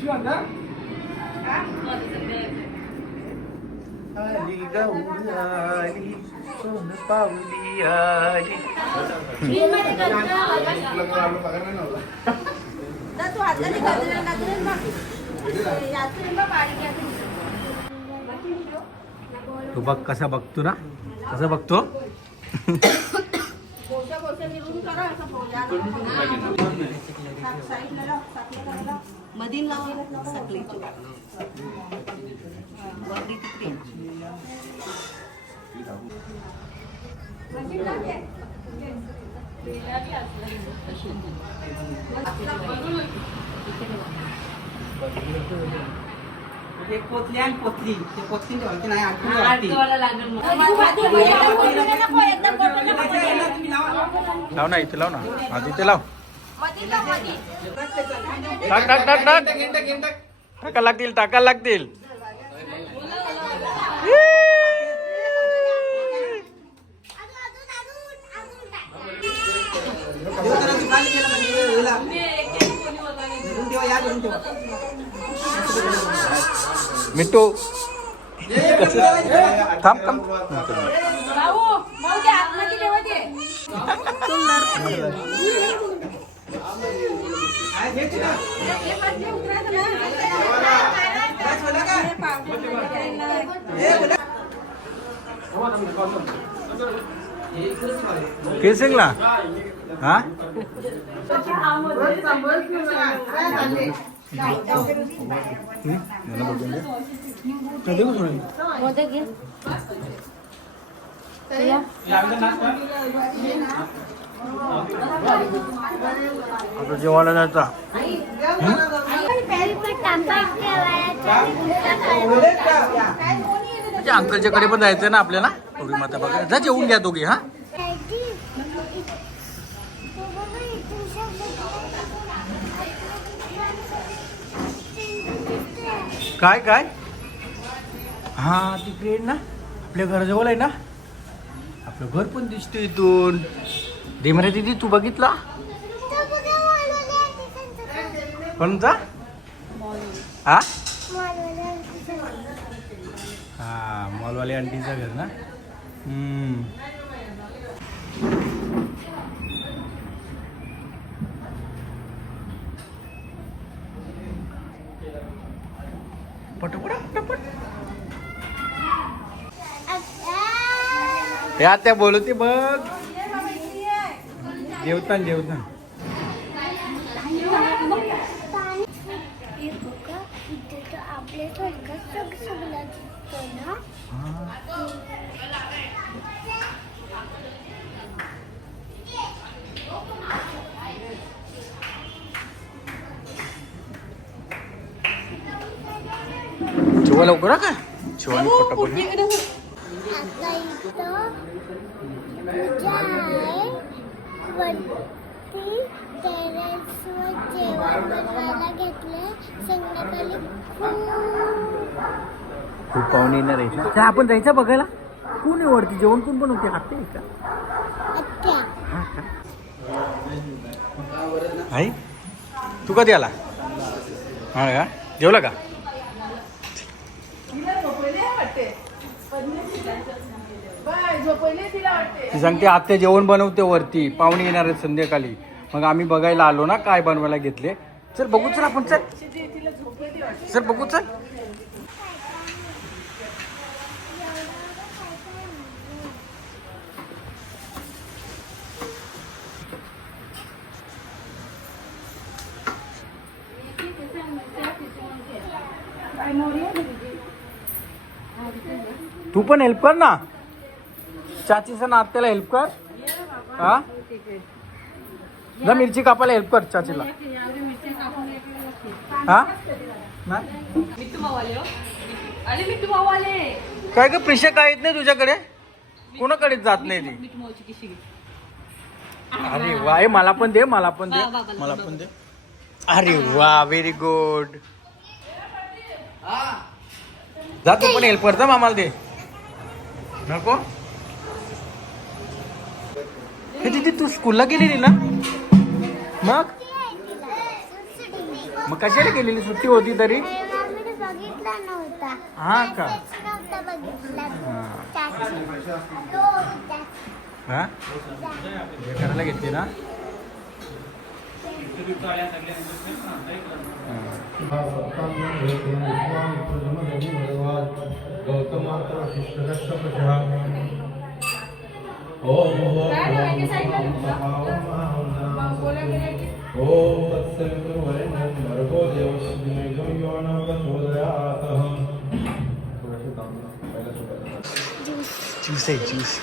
시간 돼? 아, 그거 같은데. आली गौरी आली सोन पावली आली तू बघ कसा बघतो ना कसा बघतो मधीन लावा साखळीची वरती तिकडे एक पोतली आणि पोतली ते पोतली ठेवायची नाही आठवण लागते. तुम्ही लावा. लाव ना इथे लाव ना आधी ते लाव टाक टाक टाक टाक टाका लागतील लागतील टाक केलं म्हणजे. धरून ठेवा, या धरून ठेवा. मिट्टू. थांब थांब. काय घ्यायची आता जेवायला जायचा. म्हणजे अंकलच्याकडे पण जायचं ना आपल्याला? गौरी माता बघा जा जेवून घ्या दोघी हा? काय काय? हा तिकडे ना. आपल्या घराजवळ आहे ना. आपलं घर पण दिसतं इथून. देमरे दिदी तू बघितला? कोणता? हा? हा मॉलवाले आंटीचं घर ना. हम्म. पटापट. हे आता बोलते बघ. जेवतान जेवतान. जेवा लवकर का? जेवा पटापट आता इथं पूजा आहे वरती टेरेसवर जेवण बनवायला घेतले संध्याकाळी खूप खूप पाहुणे येणार आहे तर आपण जायचं बघायला. कोण आहे वरती जेवण कोण आहे का? आत्या. हा का? आई तू कधी आला? हा का जेवला का? ती सांगते आत्ते जेवण बनवते वरती पाहुणे येणार आहेत संध्याकाळी. मग आम्ही बघायला आलो ना काय बनवायला घेतले. चल बघू चल आपण चल. सर बघू चल. तू पण हेल्प कर ना. चाचीचा ना आत्याला हेल्प कर. हा? जा मिरची कापायला हेल्प कर चाचीला. हा? काय ग प्रिशा काय येत नाही तुझ्याकडे? कोणाकडेच जात नाही ती. अरे वा ए, मला पण दे मला पण दे. मला. पण दे. अरे वा व्हेरी गुड जा तू पण हेल्प करता मामाला दे. नको? हे तू स्कूलला गेलेली ना? मग? मग कशाला गेलेली? सुट्टी होती तरी? हा का? तेच नव्हता ना? हा. चाची तो त्या- हा. हे घेतली ना ज्यूस आहे ज्यूस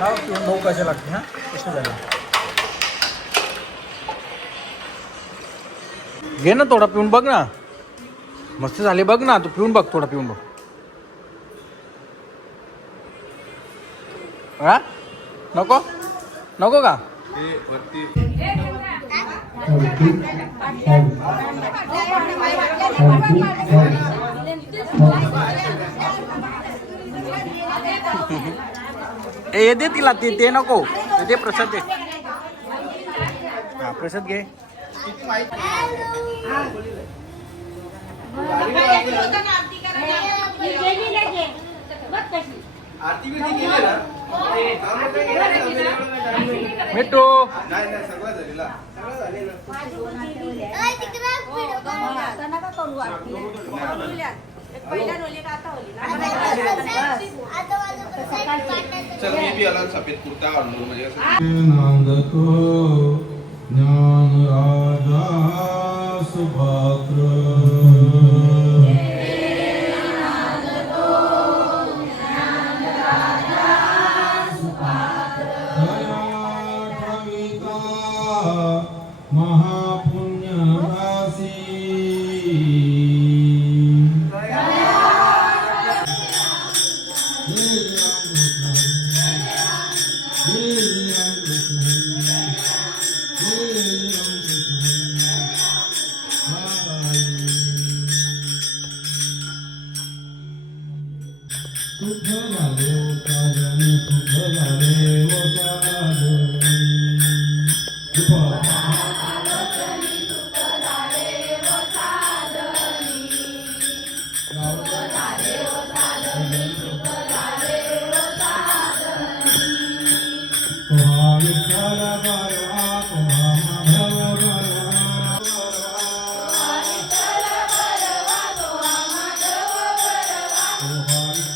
हा भाऊ कशा लागते हा? कसं झालं? घे ना थोडा पिऊन बघ ना. मस्त झाले बघ ना. तू पिऊन बघ थोडा पिऊन बघ. हा? नको? नको का? ए दे तिला ते ते नको. ते प्रसाद दे. हा प्रसाद घे. आरती बिरती मिठू नाही नाही सगळं झालेला सगळं झालेलं. चल मी बी आला सफेद कुर्ता आणलो म्हणजे नंदको ज्ञान राजा सुभात्र Oh, hard.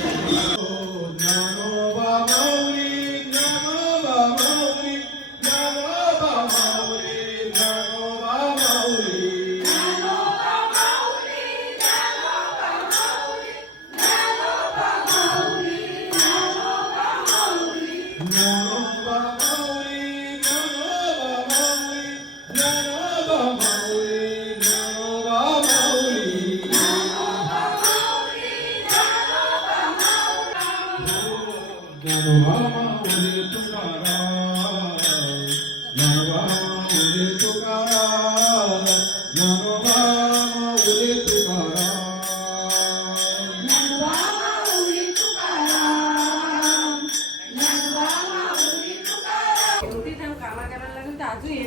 तू ये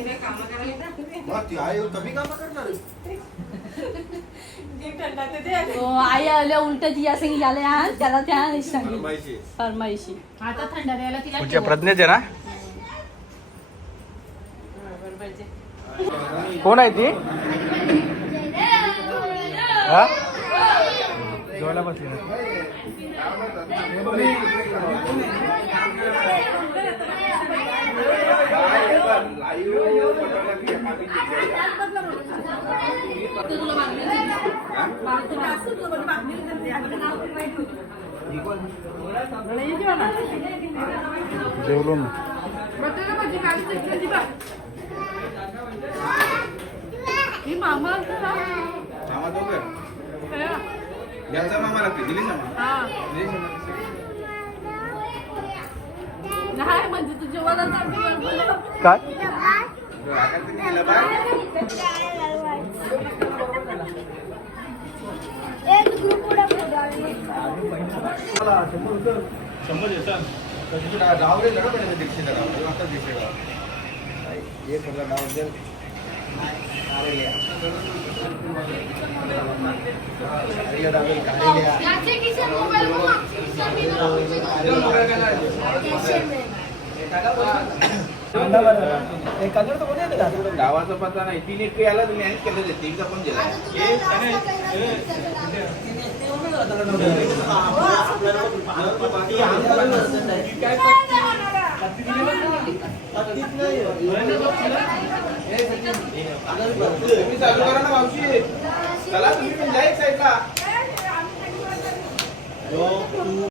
तभी कामा करणार हो, आई आल्या उलट असं गेले हा त्याला त्या सांगितलं फरमाईशी. आता थंड द्यायला तिला प्रज्ञेचे ना? कोण आहे ती? हा? जेवायला बसली ना. जेवलो ना मामा आलता ना? मामा दोघं. याचा मामा लागते दिली ना हा. दिली ना. नाही म्हणजे तू जेवणाचा काय आता किती दिला बा? एक ग्रुप उडा फोटो शंभर येतात कधी डाव रे लढा पडेल दीडशे डाव आता दीडशे डाव एक हजार डाव असेल गावाचा पत्ता नाही. तीन एक याला मॅनेज केलं ते. तीनचा पण दिला. चालू तुम्ही पण जा एक साईडला